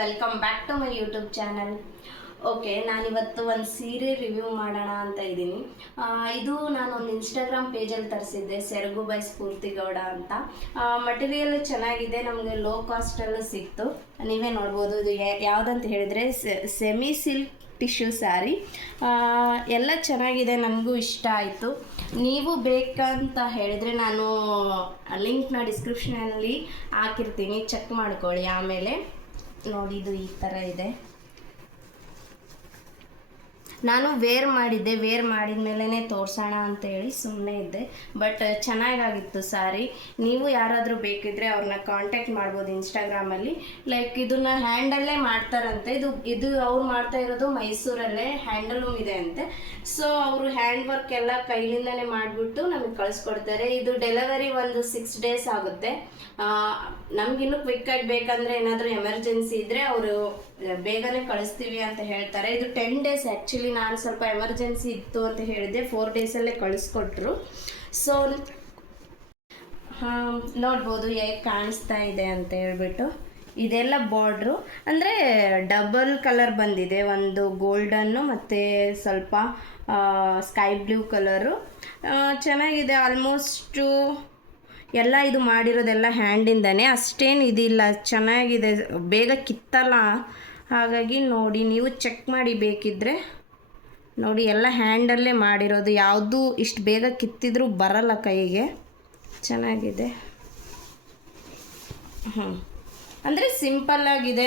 Welcome back to my YouTube channel. Okay, ನಾನಿವತ್ತು ಒಂದು ಸೀರೆ ರಿವ್ಯೂ ಮಾಡೋಣ ಅಂತ ಇದ್ದೀನಿ. ಇದು ನಾನೊಂದು ಇನ್ಸ್ಟಾಗ್ರಾಮ್ ಪೇಜಲ್ಲಿ ತರಿಸಿದ್ದೆ, ಸೆರಗು ಬೈ ಸ್ಫೂರ್ತಿ ಗೌಡ ಅಂತ. ಮಟೀರಿಯಲ್ ಚೆನ್ನಾಗಿದೆ, ನಮಗೆ ಲೋ ಕಾಸ್ಟಲ್ಲೂ ಸಿಕ್ತು. ನೀವೇ ನೋಡ್ಬೋದು. ಇದು ಯಾವುದಂತ ಹೇಳಿದರೆ ಸೆಮಿ ಸಿಲ್ಕ್ ಟಿಶ್ಯೂ ಸ್ಯಾರಿ. ಎಲ್ಲ ಚೆನ್ನಾಗಿದೆ, ನನಗೂ ಇಷ್ಟ ಆಯಿತು. ನೀವು ಬೇಕಂತ ಹೇಳಿದರೆ ನಾನು ಲಿಂಕ್ನ ಡಿಸ್ಕ್ರಿಪ್ಷನಲ್ಲಿ ಹಾಕಿರ್ತೀನಿ, ಚೆಕ್ ಮಾಡ್ಕೊಳ್ಳಿ. ಆಮೇಲೆ ನೋಡಿ, ಇದು ಈ ಥರ ಇದೆ. ನಾನು ವೇರ್ ಮಾಡಿದ ಮೇಲೇ ತೋರಿಸೋಣ ಅಂತೇಳಿ ಸುಮ್ಮನೆ ಇದ್ದೆ. ಬಟ್ ಚೆನ್ನಾಗಾಗಿತ್ತು ಸ್ಯಾರಿ. ನೀವು ಯಾರಾದರೂ ಬೇಕಿದ್ದರೆ ಅವ್ರನ್ನ ಕಾಂಟ್ಯಾಕ್ಟ್ ಮಾಡ್ಬೋದು ಇನ್ಸ್ಟಾಗ್ರಾಮಲ್ಲಿ. ಲೈಕ್ ಇದನ್ನು ಹ್ಯಾಂಡಲ್ಲೇ ಮಾಡ್ತಾರಂತೆ. ಇದು ಅವ್ರು ಮಾಡ್ತಾ ಇರೋದು ಮೈಸೂರಲ್ಲೇ, ಹ್ಯಾಂಡಲೂಮ್ ಇದೆ ಅಂತೆ. ಸೊ ಅವರು ಹ್ಯಾಂಡ್ ವರ್ಕ್ ಎಲ್ಲ ಕೈಲಿಂದನೇ ಮಾಡಿಬಿಟ್ಟು ನಮಗೆ ಕಳಿಸ್ಕೊಡ್ತಾರೆ. ಇದು ಡೆಲಿವರಿ ಒಂದು 6 days ಆಗುತ್ತೆ. ನಮಗಿನ್ನೂ ಕ್ವಿಕ್ಕಾಗಿ ಬೇಕಂದರೆ ಏನಾದರೂ ಎಮರ್ಜೆನ್ಸಿ ಇದ್ದರೆ ಅವರು ಬೇಗನೆ ಕಳಿಸ್ತೀವಿ ಅಂತ ಹೇಳ್ತಾರೆ. ಇದು 10 days ಆ್ಯಕ್ಚುಲಿ. ನಾನು ಸ್ವಲ್ಪ ಎಮರ್ಜೆನ್ಸಿ ಇತ್ತು ಅಂತ ಹೇಳಿದೆ, 4 daysಲ್ಲೇ ಕಳಿಸ್ಕೊಟ್ರು. ಸೊ ನೋಡ್ಬೋದು ಹೇಗೆ ಕಾಣಿಸ್ತಾ ಇದೆ ಅಂತ ಹೇಳ್ಬಿಟ್ಟು. ಇದೆಲ್ಲ ಬಾರ್ಡ್ರು ಅಂದರೆ ಡಬಲ್ ಕಲರ್ ಬಂದಿದೆ, ಒಂದು ಗೋಲ್ಡನ್ನು ಮತ್ತು ಸ್ವಲ್ಪ ಸ್ಕೈ ಬ್ಲೂ ಕಲರು. ಚೆನ್ನಾಗಿದೆ. ಆಲ್ಮೋಸ್ಟು ಎಲ್ಲ ಇದು ಮಾಡಿರೋದೆಲ್ಲ ಹ್ಯಾಂಡಿಂದನೇ, ಅಷ್ಟೇನು ಇದಿಲ್ಲ. ಚೆನ್ನಾಗಿದೆ, ಬೇಗ ಕಿತ್ತಲ್ಲ. ಹಾಗಾಗಿ ನೋಡಿ, ನೀವು ಚೆಕ್ ಮಾಡಿ ಬೇಕಿದ್ದರೆ. ನೋಡಿ, ಎಲ್ಲ ಹ್ಯಾಂಡಲ್ಲೇ ಮಾಡಿರೋದು. ಯಾವುದು ಇಷ್ಟು ಬೇಗ ಕಿತ್ತಿದ್ರೂ ಬರಲ್ಲ ಕೈಗೆ. ಚೆನ್ನಾಗಿದೆ. ಅಂದರೆ ಸಿಂಪಲ್ಲಾಗಿದೆ.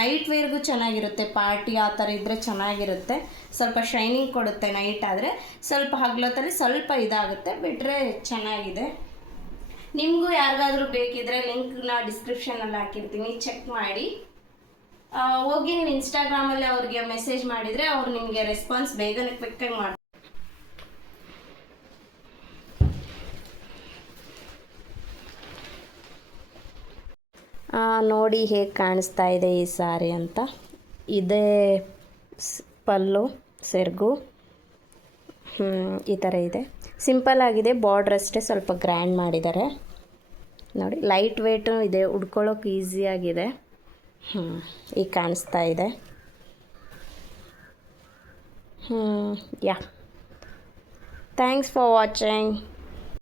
ನೈಟ್ ವೇರ್ಗೂ ಚೆನ್ನಾಗಿರುತ್ತೆ, ಪಾರ್ಟಿ ಆ ಥರ ಇದ್ದರೆ ಚೆನ್ನಾಗಿರುತ್ತೆ. ಸ್ವಲ್ಪ ಶೈನಿಂಗ್ ಕೊಡುತ್ತೆ ನೈಟ್ ಆದರೆ. ಸ್ವಲ್ಪ ಹಗಲೊತ್ತಲ್ಲಿ ಸ್ವಲ್ಪ ಇದಾಗುತ್ತೆ, ಬಿಟ್ಟರೆ ಚೆನ್ನಾಗಿದೆ. ನಿಮಗೂ ಯಾರಿಗಾದರೂ ಬೇಕಿದ್ದರೆ ಲಿಂಕ್ನ ಡಿಸ್ಕ್ರಿಪ್ಷನಲ್ಲಿ ಹಾಕಿರ್ತೀನಿ, ಚೆಕ್ ಮಾಡಿ. ಹೋಗಿ ನೀವು ಇನ್ಸ್ಟಾಗ್ರಾಮಲ್ಲಿ ಅವ್ರಿಗೆ ಮೆಸೇಜ್ ಮಾಡಿದರೆ ಅವ್ರು ನಿಮಗೆ ರೆಸ್ಪಾನ್ಸ್ ಬೇಗನೆ ಕ್ವಿಕ್ಕಾಗಿ ಮಾಡ್ತಾರೆ. ನೋಡಿ ಹೇಗೆ ಕಾಣಿಸ್ತಾ ಇದೆ ಈ ಸಾರಿ ಅಂತ. ಇದೇ ಪಲ್ಲು, ಸೆರಗು ಈ ಥರ ಇದೆ. ಸಿಂಪಲ್ ಆಗಿದೆ, ಬಾರ್ಡ್ರ್ ಅಷ್ಟೇ ಸ್ವಲ್ಪ ಗ್ರ್ಯಾಂಡ್ ಮಾಡಿದ್ದಾರೆ. ನೋಡಿ, ಲೈಟ್ ವೇಟು ಇದೆ, ಉಡ್ಕೊಳ್ಳೋಕೆ ಈಸಿಯಾಗಿದೆ. ಈಗ ಕಾಣಿಸ್ತಾ ಇದೆ. ಯಾ, ಥ್ಯಾಂಕ್ಸ್ ಫಾರ್ ವಾಚಿಂಗ್.